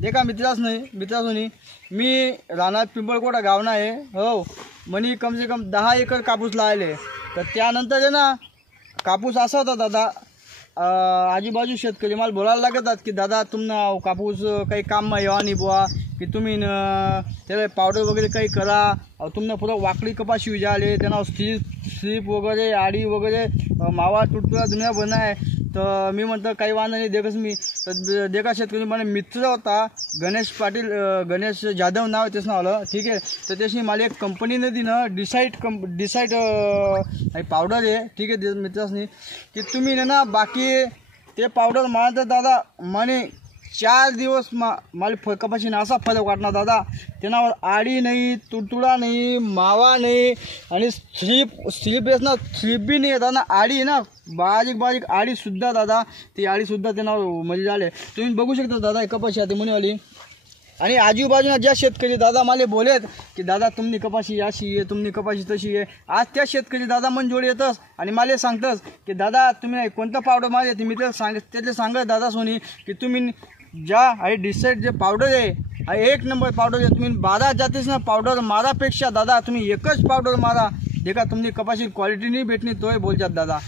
देखा मित्रांनी मी राणा पिंपळकोटा गावना आहे हो मनी कम से कम 10 एकर कापूस लावले। तर त्यानंतर आहे ना कापूस असा होता दादा, आजूबाजू शेतकरी मला बोलायला लागतात की दादा तुमना कापूस काही काम यावा नाही बुवा, की तुम्ही त्याला पावडर वगैरे काही करा, तुमनं पुरं वाकडी कपाशी विजाले त्यांना स्लीप वगैरे आडी वगैरे मावा तुटपुरा दुनिया बना आहे। तर मी म्हणतो काही वांधा नाही देखस मी तर देखा शेतकरी मला मित्र होता गणेश जाधव नाव आहे त्याचं नाव ठीक आहे। तर त्याची मला एक कंपनीने दिनं डिसाईड पावडर आहे ठीक आहे मित्रांनी की तुम्ही ना बाकी ते पावडर मला तर दादा म्हणे 4 दिवस मला कपाशीने असा फरक वाटणार दादा, त्यानावर आडी नाही तुडतुडा नाही मावा नाही आणि स्लीप ना स्लीप बी नाही येतात ना, आडी ना बारीक आडीसुद्धा दादा ती आडीसुद्धा त्यानावर म्हणजे झाले। तुम्ही बघू शकता दादा कपाशी आहे मुनीवाली। आणि आजूबाजूला ज्या शेतकरी दादा मला बोलेत की दादा तुमनी कपाशी अशी आहे तुमनी कपाशी तशी आहे, आज त्या शेतकरी दादा मन जोडी येतस आणि मला सांगतस की दादा तुम्ही कोणतं पावडर मारते मी त्याला सांगत दादा सोनी की तुम्ही ज्या आहे डिसाईड जे पावडर आहे एक नंबर पावडर आहे, तुम्ही 12 जातीस ना पावडर मारापेक्षा दादा तुम्ही एकच पावडर मारा देखा तुमनी कपाशी क्वालिटी नाही भेटणी तोय बोलतात दादा।